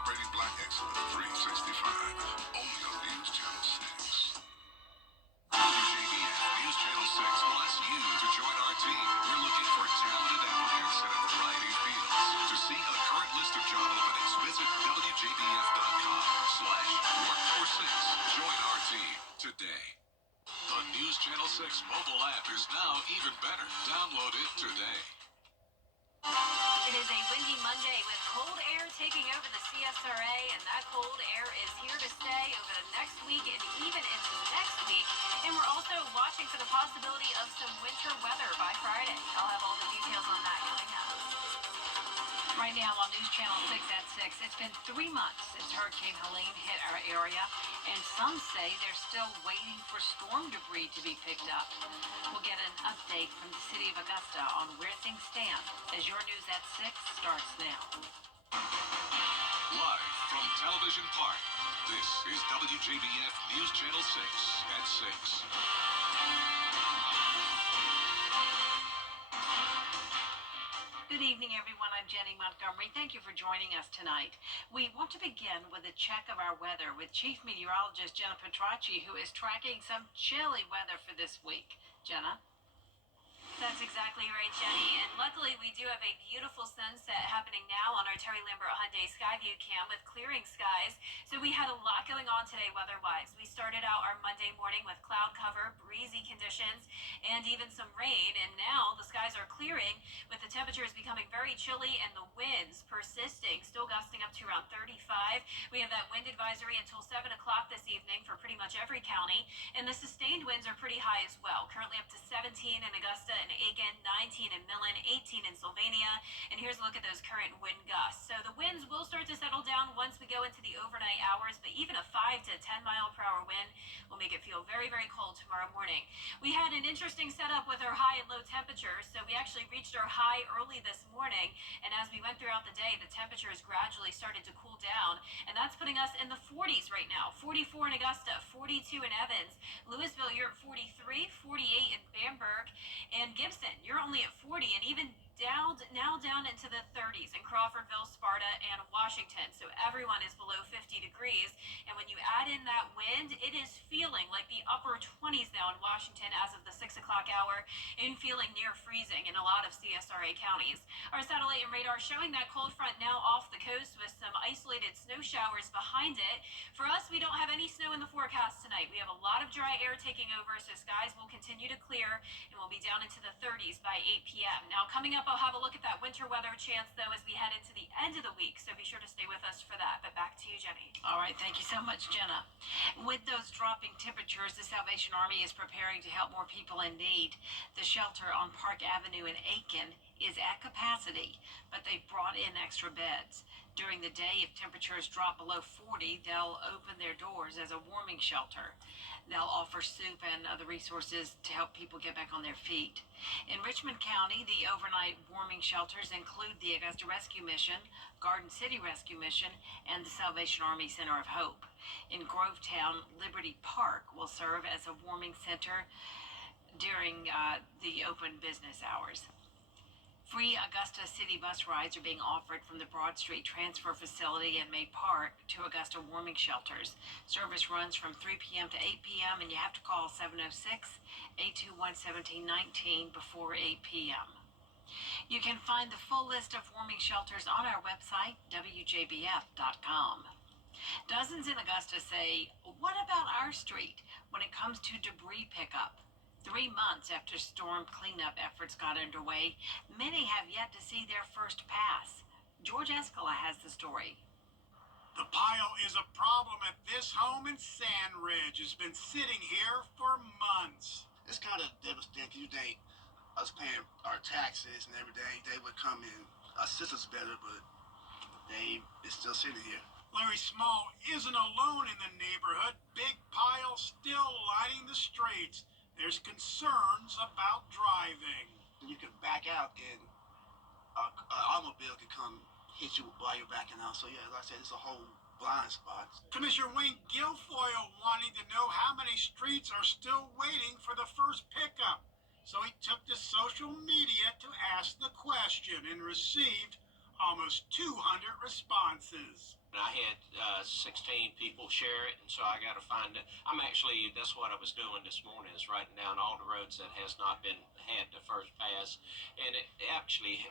Celebrating Black Excellence 365. Only on News Channel 6. WJBF News Channel 6 wants you to join our team. We're looking for talented applicants in a variety of fields. To see a current list of job openings, visit WJBF.com/workforce6. Join our team today. The News Channel 6 mobile app is now even better. Download it today. It is a windy Monday with cold air taking over the CSRA, and that cold air is here to stay over the next week and even into next week. And we're also watching for the possibility of some winter weather by Friday. I'll have all the details on that coming up. Right now on News Channel 6 at 6, it's been 3 months since Hurricane Helene hit our area, and some say they're still waiting for storm debris to be picked up. We'll get an update from the city of Augusta on where things stand as your News at 6 starts now. Live from Television Park, this is WJBF News Channel 6 at 6. Good evening, everyone. I'm Jenny Montgomery. Thank you for joining us tonight. We want to begin with a check of our weather with Chief Meteorologist Jenna Petracci, who is tracking some chilly weather for this week. Jenna? That's exactly right, Jenny. And luckily, we do have a beautiful sunset happening now on our Terry Lambert Hyundai Skyview cam with clearing skies. So we had a lot going on today weather-wise. We started out our Monday morning with cloud cover, breezy conditions, and even some rain. And now the skies are clearing with the temperatures becoming very chilly and the winds persisting, still gusting up to around 35. We have that wind advisory until 7 o'clock this evening for pretty much every county. And the sustained winds are pretty high as well, currently up to 17 in Augusta and Aiken, 19 in Millen, 18 in Sylvania. And here's a look at those current wind gusts. So the winds will start to settle down once we go into the overnight hours, but even a 5 to 10 mile per hour wind will make it feel very, very cold tomorrow morning. We had an interesting setup with our high and low temperatures. So we actually reached our high early this morning. And as we went throughout the day, the temperatures gradually started to cool down. And that's putting us in the 40s right now. 44 in Augusta, 42 in Evans. Louisville, you're at 43, 48 in Bamberg. And Gibson, you're only at 40, and even now down into the 30s in Crawfordville, Sparta, and Washington. So everyone is below 50 degrees. And when you add in that wind, it is feeling like the upper 20s now in Washington as of the 6 o'clock hour, and feeling near freezing in a lot of CSRA counties. Our satellite and radar showing that cold front now off the coast with some isolated snow showers behind it. For us, we don't have any snow in the forecast tonight. We have a lot of dry air taking over, so skies will continue to clear, and we'll be down into the 30s by 8 p.m. Now, coming up, I'll have a look at that winter weather chance, though, as we head into the end of the week, so be sure to stay with us for that. But back to you, Jenny. All right, thank you so much, Jenna. With those dropping temperatures, the Salvation Army is preparing to help more people in need. The shelter on Park Avenue in Aiken is at capacity, but they've brought in extra beds. During the day, if temperatures drop below 40, they'll open their doors as a warming shelter. They'll offer soup and other resources to help people get back on their feet. In Richmond County, the overnight warming shelters include the Augusta Rescue Mission, Garden City Rescue Mission, and the Salvation Army Center of Hope. In Grovetown, Liberty Park will serve as a warming center during the open business hours. Free Augusta City bus rides are being offered from the Broad Street Transfer Facility in May Park to Augusta warming shelters. Service runs from 3 p.m. to 8 p.m. and you have to call 706-821-1719 before 8 p.m. You can find the full list of warming shelters on our website, WJBF.com. Dozens in Augusta say, what about our street when it comes to debris pickup? 3 months after storm cleanup efforts got underway, many have yet to see their first pass. George Escala has the story. The pile is a problem at this home in Sand Ridge. It's been sitting here for months. It's kind of devastating. You think us paying our taxes and everything, they would come and assist us better, but it's still sitting here. Larry Small isn't alone in the neighborhood. Big piles still lining the streets. There's concerns about driving. You can back out and an automobile can come hit you while you're backing out. So yeah, like I said, it's a whole blind spot. Commissioner Wayne Guilfoyle wanting to know how many streets are still waiting for the first pickup. So he took to social media to ask the question and received almost 200 responses. I had 16 people share it, and so I got to find it. That's what I was doing this morning, is writing down all the roads that has not had the first pass, and it actually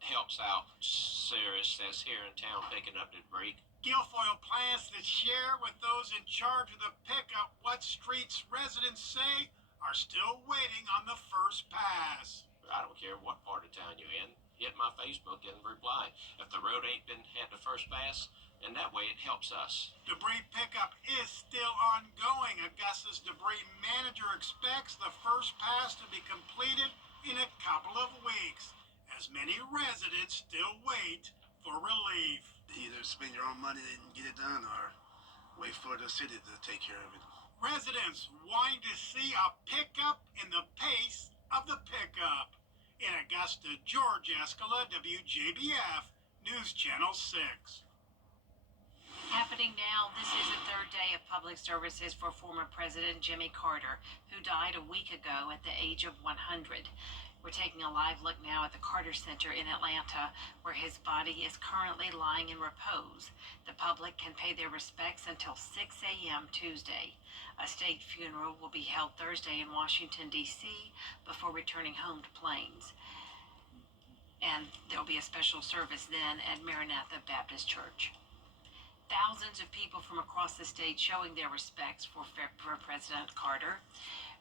helps out Cirrus that's here in town picking up the debris. Guilfoyle plans to share with those in charge of the pickup what streets residents say are still waiting on the first pass. I don't care what part of town you're in. Hit my Facebook and reply. If the road ain't been had the first pass, and that way it helps us. Debris pickup is still ongoing. Augusta's debris manager expects the first pass to be completed in a couple of weeks, as many residents still wait for relief. Either spend your own money and get it done, or wait for the city to take care of it. Residents wanting to see a pickup in the pace of the pickup. In Augusta, George Escala, WJBF, News Channel 6. Happening now, this is the third day of public services for former President Jimmy Carter, who died a week ago at the age of 100. We're taking a live look now at the Carter Center in Atlanta, where his body is currently lying in repose. The public can pay their respects until 6 a.m. Tuesday. A state funeral will be held Thursday in Washington, D.C., before returning home to Plains. And there'll be a special service then at Maranatha Baptist Church. Thousands of people from across the state showing their respects for President Carter.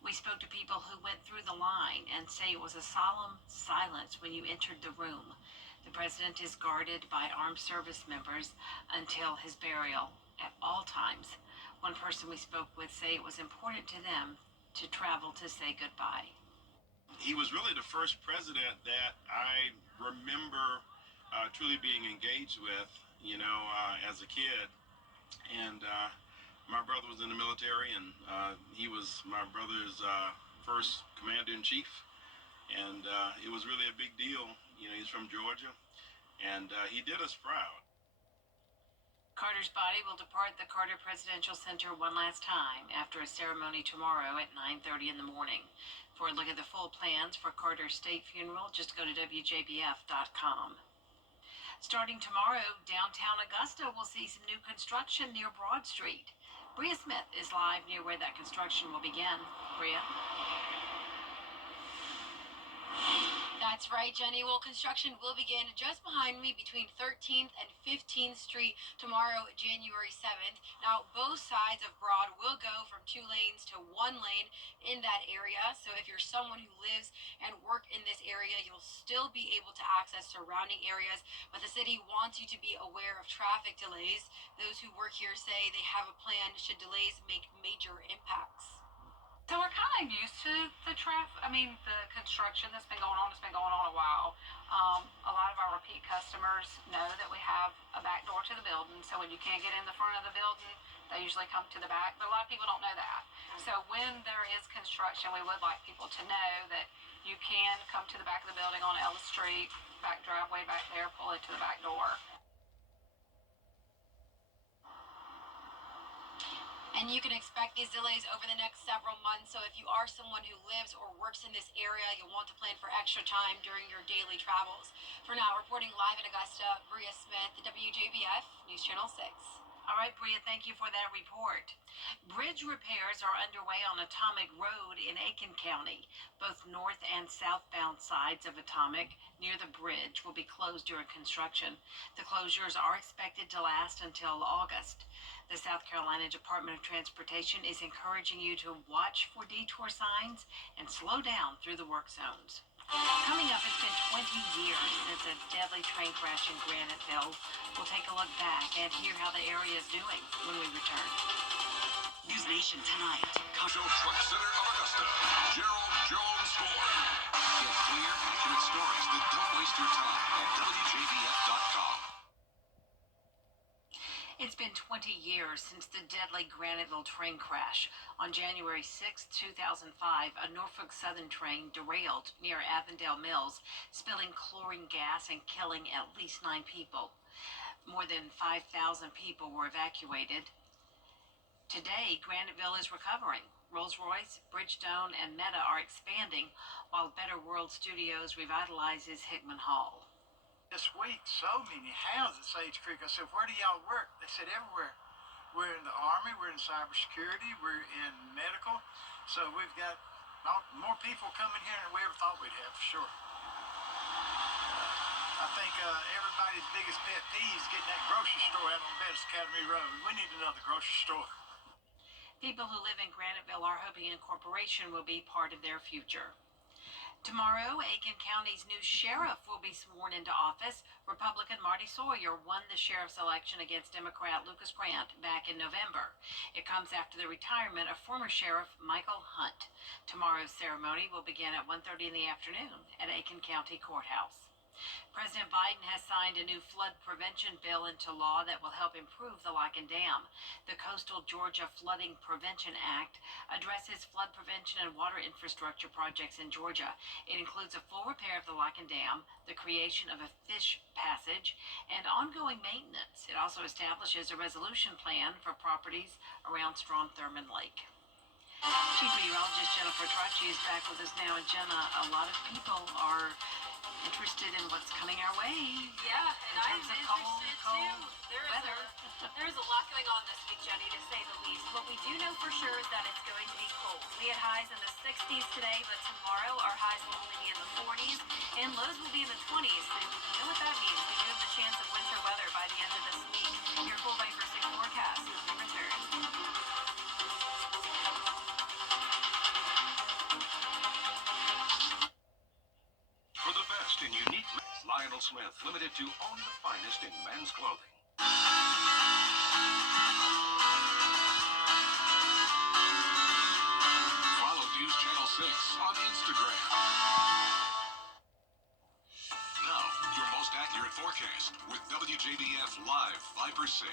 We spoke to people who went through the line and say it was a solemn silence when you entered the room. The president is guarded by armed service members until his burial at all times. One person we spoke with say it was important to them to travel to say goodbye. He was really the first president that I remember truly being engaged with, as a kid. And my brother was in the military, and he was my brother's first commander-in-chief. And it was really a big deal. He's from Georgia, and he did us proud. Carter's body will depart the Carter Presidential Center one last time after a ceremony tomorrow at 9:30 in the morning. For a look at the full plans for Carter's state funeral, just go to WJBF.com. Starting tomorrow, downtown Augusta will see some new construction near Broad Street. Bria Smith is live near where that construction will begin. Bria? That's right, Jenny. Well, construction will begin just behind me between 13th and 15th Street tomorrow, January 7th. Now, both sides of Broad will go from 2 lanes to 1 lane in that area. So if you're someone who lives and work in this area, you'll still be able to access surrounding areas. But the city wants you to be aware of traffic delays. Those who work here say they have a plan should delays make major impacts. So we're kind of used to the the construction that's been going on. It's been going on a while. A lot of our repeat customers know that we have a back door to the building, so when you can't get in the front of the building, they usually come to the back. But a lot of people don't know that. So when there is construction, we would like people to know that you can come to the back of the building on Ellis Street, back driveway back there, pull it to the back door. And you can expect these delays over the next several months. So if you are someone who lives or works in this area, you'll want to plan for extra time during your daily travels. For now, reporting live in Augusta, Bria Smith, WJBF, News Channel 6. All right, Bria, thank you for that report. Bridge repairs are underway on Atomic Road in Aiken County. Both north and southbound sides of Atomic near the bridge will be closed during construction. The closures are expected to last until August. The South Carolina Department of Transportation is encouraging you to watch for detour signs and slow down through the work zones. Coming up, it's been 20 years since a deadly train crash in Graniteville. We'll take a look back and hear how the area is doing when we return. News Nation tonight. Show Truck Center of Augusta. Gerald Jones Ford. Get clear, accurate stories that don't waste your time at WJBF.com. It's been 20 years since the deadly Graniteville train crash. On January 6, 2005, a Norfolk Southern train derailed near Avondale Mills, spilling chlorine gas and killing at least 9 people. More than 5,000 people were evacuated. Today, Graniteville is recovering. Rolls-Royce, Bridgestone, and Meta are expanding, while Better World Studios revitalizes Hickman Hall. This week, so many hounds at Sage Creek. I said, where do y'all work? They said, everywhere. We're in the Army, we're in cybersecurity, we're in medical. So we've got more people coming here than we ever thought we'd have, for sure. I think everybody's biggest pet peeve is getting that grocery store out on Bettis Academy Road. We need another grocery store. People who live in Graniteville are hoping incorporation will be part of their future. Tomorrow, Aiken County's new sheriff will be sworn into office. Republican Marty Sawyer won the sheriff's election against Democrat Lucas Grant back in November. It comes after the retirement of former Sheriff Michael Hunt. Tomorrow's ceremony will begin at 1:30 in the afternoon at Aiken County Courthouse. President Biden has signed a new flood prevention bill into law that will help improve the Locken Dam. The Coastal Georgia Flooding Prevention Act addresses flood prevention and water infrastructure projects in Georgia. It includes a full repair of the Locken Dam, the creation of a fish passage, and ongoing maintenance. It also establishes a resolution plan for properties around Strom Thurmond Lake. Chief Meteorologist Jenna Petracci is back with us now. And Jenna, a lot of people are interested in what's coming our way. Yeah, and I'm terms of interested cold too. weather. There's a lot going on this week, Jenny, to say the least. What we do know for sure is that it's going to be cold. We had highs in the 60s today, but tomorrow our highs will only be in the 40s, and lows will be in the 20s. So you know what that means. We do have the chance of winter weather by the end of this week. Your full Viper 6 forecast is we return. For the best in unique Lionel Smith, limited to only the finest in men's clothing. Follow News Channel 6 on Instagram. Now, your most accurate forecast with WJBF Live Viper 6.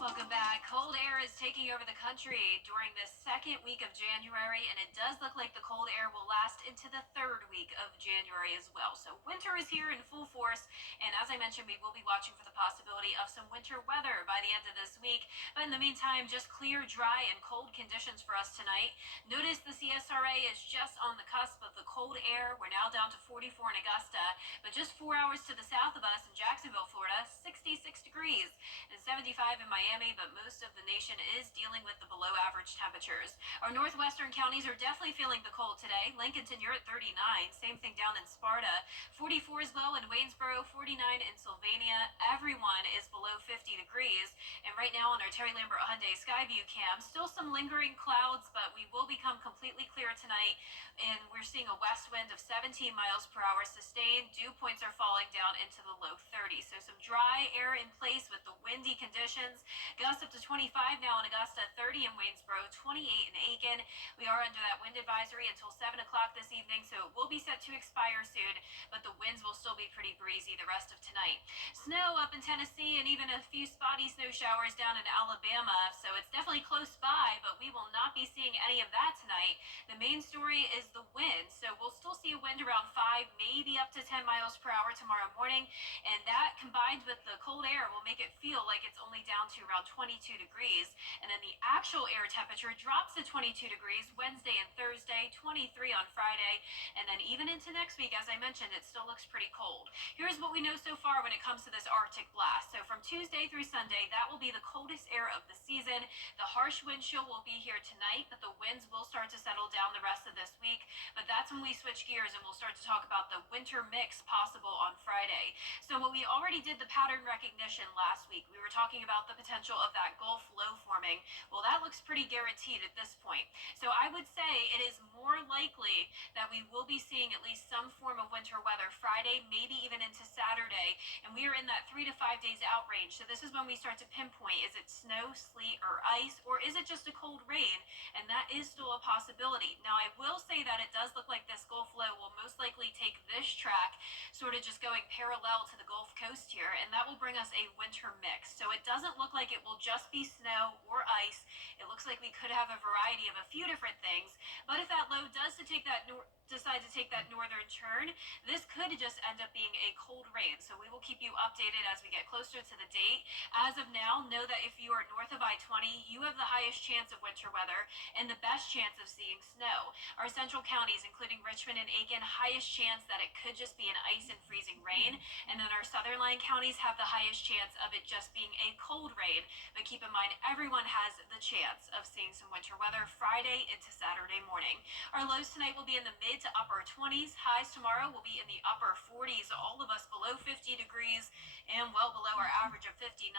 Welcome back. Cold air is taking over the country during this second week of January, and it does look like the cold air will last into the third week of January as well. So winter is here in full force, and as I mentioned, we will be watching for the possibility of some winter weather by the end of this week. But in the meantime, just clear, dry, and cold conditions for us tonight. Notice the CSRA is just on the cusp of the cold air. We're now down to 44 in Augusta, but just 4 hours to the south of us in Jacksonville, Florida, 66 degrees, and 75 in Miami, but most of the nation is dealing with the below average temperatures. Our northwestern counties are definitely feeling the cold today. Lincolnton, you're at 39. Same thing down in Sparta. 44 as well in Waynesboro, 49 in Sylvania. Everyone is below 50 degrees. And right now on our Terry Lambert Hyundai Skyview cam, still some lingering clouds, but we will become completely clear tonight. And we're seeing a west wind of 17 miles per hour sustained. Dew points are falling down into the low 30s. So some dry air in place with the windy conditions. Gusts up to 25 now in Augusta, 30 in Waynesboro, 28 in Aiken. We are under that wind advisory until 7 o'clock this evening, so it will be set to expire soon, but the winds will still be pretty breezy the rest of tonight. Snow up in Tennessee and even a few spotty snow showers down in Alabama, so it's definitely close by, but we will not be seeing any of that tonight. The main story is the wind, so we'll still see a wind around 5, maybe up to 10 miles per hour tomorrow morning, and that combined with the cold air will make it feel like it's only down to around 22 degrees, and then the actual air temperature drops to 22 degrees Wednesday and Thursday, 23 on Friday, and then even into next week, as I mentioned, it still looks pretty cold. Here's what we know so far when it comes to this Arctic blast. So from Tuesday through Sunday, that will be the coldest air of the season. The harsh wind chill will be here tonight, but the winds will start to settle down the rest of this week, but that's when we switch gears and we'll start to talk about the winter mix possible on Friday. So what we already did the pattern recognition last week, we were talking about the potential of that Gulf low forming. Well, that looks pretty guaranteed at this point. So I would say it is more likely that we will be seeing at least some form of winter weather Friday, maybe even into Saturday, and we are in that 3 to 5 days out range. So this is when we start to pinpoint, is it snow, sleet, or ice, or is it just a cold rain? And that is still a possibility. Now, I will say that it does look like this Gulf low will most likely take this track, sort of just going parallel to the Gulf Coast here, and that will bring us a winter mix. So it doesn't look like it will just be snow or ice. It looks like we could have a variety of a few different things, but if that low does decide to take that northern turn, this could just end up being a cold rain. So we will keep you updated as we get closer to the date. As of now, now, know that if you are north of I-20, you have the highest chance of winter weather and the best chance of seeing snow. Our central counties, including Richmond and Aiken, highest chance that it could just be an ice and freezing rain. And then our southern line counties have the highest chance of it just being a cold rain. But keep in mind, everyone has the chance of seeing some winter weather Friday into Saturday morning. Our lows tonight will be in the mid to upper 20s. Highs tomorrow will be in the upper 40s. All of us below 50 degrees and well below our average of 59.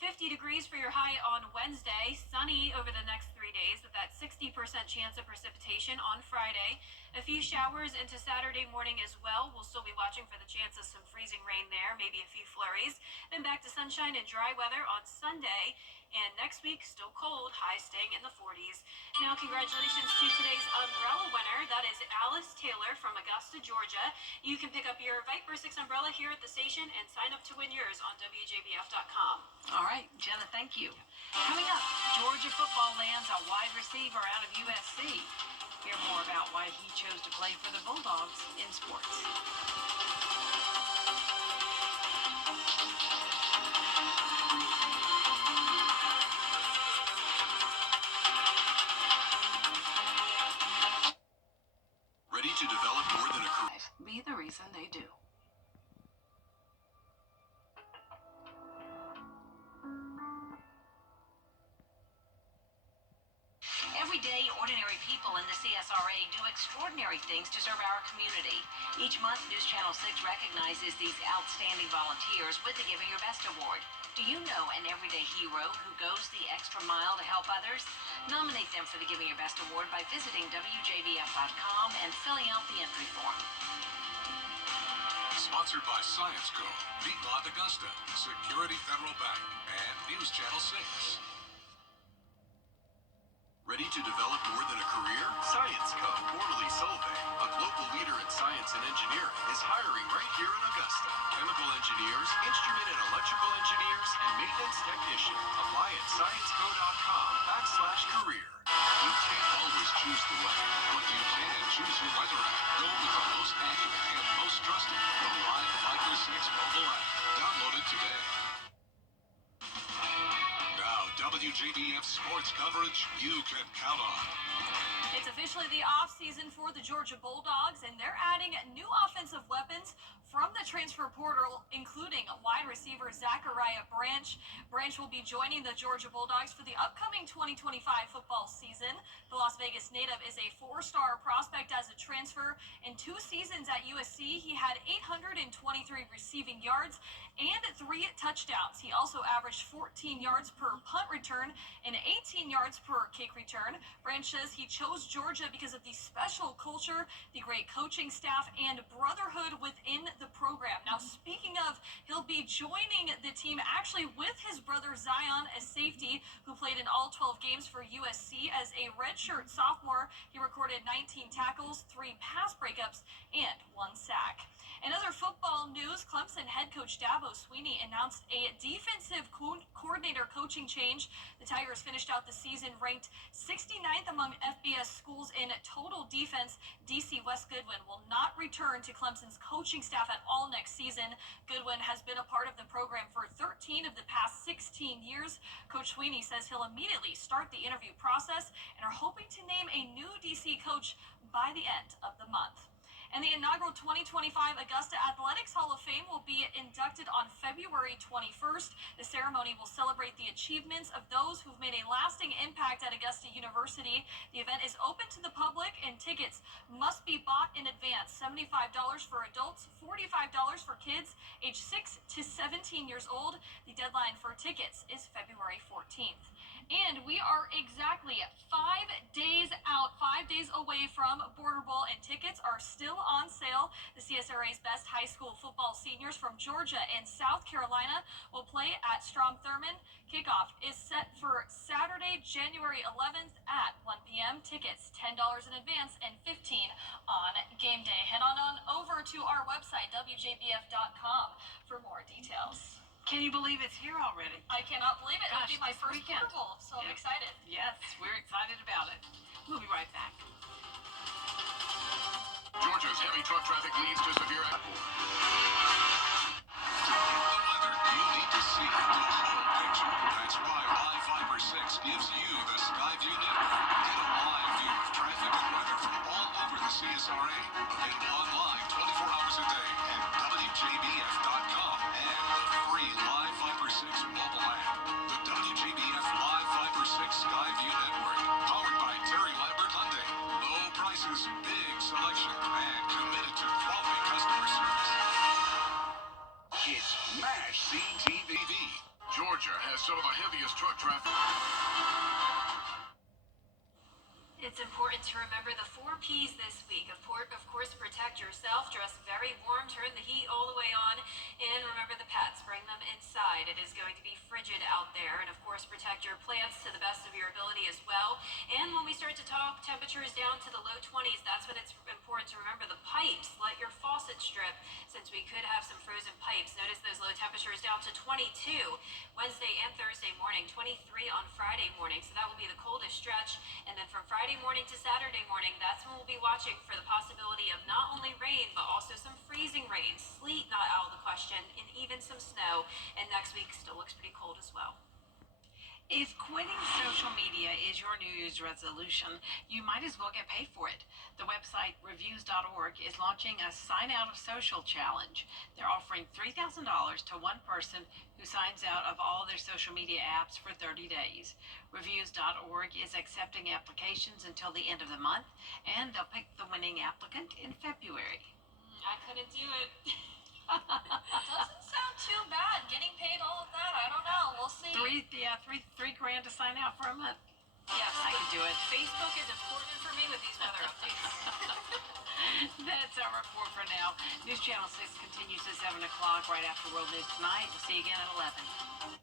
50 degrees for your high on Wednesday. Sunny over the next 3 days with that 60% chance of precipitation on Friday. A few showers into Saturday morning as well. We'll still be watching for the chance of some freezing rain there, maybe a few flurries. Then back to sunshine and dry weather on Sunday. And next week, still cold, highs staying in the 40s. Now, congratulations to today's umbrella winner. That is Alice Taylor from Augusta, Georgia. You can pick up your Viper 6 umbrella here at the station and sign up to win yours on WJBF.com. All right, Jenna, thank you. Coming up, Georgia football lands a wide receiver out of USC. Hear more about why he chose to play for the Bulldogs in sports. Ready to develop more than a career? Be the reason they do. Every day, ordinary people in the CSRA do extraordinary things to serve our community. Each month, News Channel 6 recognizes these outstanding volunteers with the Giving Your Best Award. Do you know an everyday hero who goes the extra mile to help others? Nominate them for the Giving Your Best Award by visiting WJBF.com and filling out the entry form. Sponsored by Science Co., Piedmont Augusta, Security Federal Bank, and News Channel 6. Ready to develop more than a career? Science Co., formerly Solvay, a global leader in science and engineering, is hiring right here in Augusta. Chemical engineers, instrument and electrical engineers, and maintenance technicians. Apply at scienceco.com/career. You can't always choose the way, but you can choose your weather app. Go with the most accurate and most trusted, the Live Viper 6 mobile app. Download it today. Now, WJBF sports coverage you can count on. It's officially the off-season for the Georgia Bulldogs, and they're adding new offensive weapons from the transfer portal, including wide receiver Zachariah Branch. Branch will be joining the Georgia Bulldogs for the upcoming 2025 football season. The Las Vegas native is a four-star prospect as a transfer. In 2 seasons at USC, he had 823 receiving yards and 3 touchdowns. He also averaged 14 yards per punt return and 18 yards per kick return. Branch says he chose Georgia because of the special culture, the great coaching staff, and brotherhood within the program. Now, speaking of, he'll be joining the team actually with his brother Zion as safety, who played in all 12 games for USC as a redshirt sophomore. He recorded 19 tackles, 3 pass breakups, and 1 sack. In other football news, Clemson head coach Dabo Swinney announced a defensive coordinator coaching change. The Tigers finished out the season ranked 69th among FBS schools in total defense. DC Wes Goodwin will not return to Clemson's coaching staff at all next season. Goodwin has been a part of the program for 13 of the past 16 years. Coach Swinney says he'll immediately start the interview process and are hoping to name a new DC coach by the end of the month. And the inaugural 2025 Augusta Athletics Hall of Fame will be inducted on February 21st. The ceremony will celebrate the achievements of those who've made a lasting impact at Augusta University. The event is open to the public, and tickets must be bought in advance. $75 for adults, $45 for kids aged 6 to 17 years old. The deadline for tickets is February 14th. And we are exactly 5 days out, 5 days away from Border Bowl, and tickets are still on sale. The CSRA's best high school football seniors from Georgia and South Carolina will play at Strom Thurmond. Kickoff is set for Saturday, January 11th at 1 p.m. Tickets, $10 in advance and $15 on game day. Head on over to our website, WJBF.com, for more details. Can you believe it's here already? I cannot believe it. Gosh, It'll be my this first weekend. Border Bowl, so I'm Yep. excited. Yes, we're excited about it. We'll be right back. Georgia's heavy truck traffic leads to severe. To get the weather you need to see. connection. That's why Live Fiber 6 gives you the Skyview network. Get a live view of traffic and weather from all over the CSRA. Available online 24 hours a day at WJBF.com and the free Live Fiber 6 mobile app. The WJBF Live Fiber 6 Skyview network. Powered by Terry Lambert Hyundai. Low prices, big selection, and committed to quality customer service. It's MASH CTV. Georgia has some of the heaviest truck traffic. It's important to remember the 4 P's this week. Of course, protect yourself, dress very warm, turn the heat all the way on, and remember the pets, bring them inside. It is going to be frigid out there, and of course, protect your plants to the best of your ability as well. And when we start to talk temperatures down to the low 20s, that's when it's important to remember the pipes. Let your faucet strip, since we could have some frozen pipes. Notice those low temperatures down to 22 Wednesday and Thursday morning, 23 on Friday morning, so that will be the coldest stretch. And then from Friday morning to Saturday morning, that's when we'll be watching for the possibility of not only rain, but also some freezing rain, sleet not out of the question, and even some snow. And next week still looks pretty cold as well. If quitting social media is your New Year's resolution, you might as well get paid for it. The website reviews.org is launching a Sign Out of Social challenge. They're offering $3,000 to one person who signs out of all their social media apps for 30 days. Reviews.org is accepting applications until the end of the month, and they'll pick the winning applicant in February. I couldn't do it. Doesn't sound too bad. Getting paid all of that, I don't know. We'll see. Three grand to sign out for a month. Yes, I could do it. Facebook is important for me with these weather updates. That's our report for now. News Channel 6 continues at 7 o'clock right after World News Tonight. We'll see you again at 11.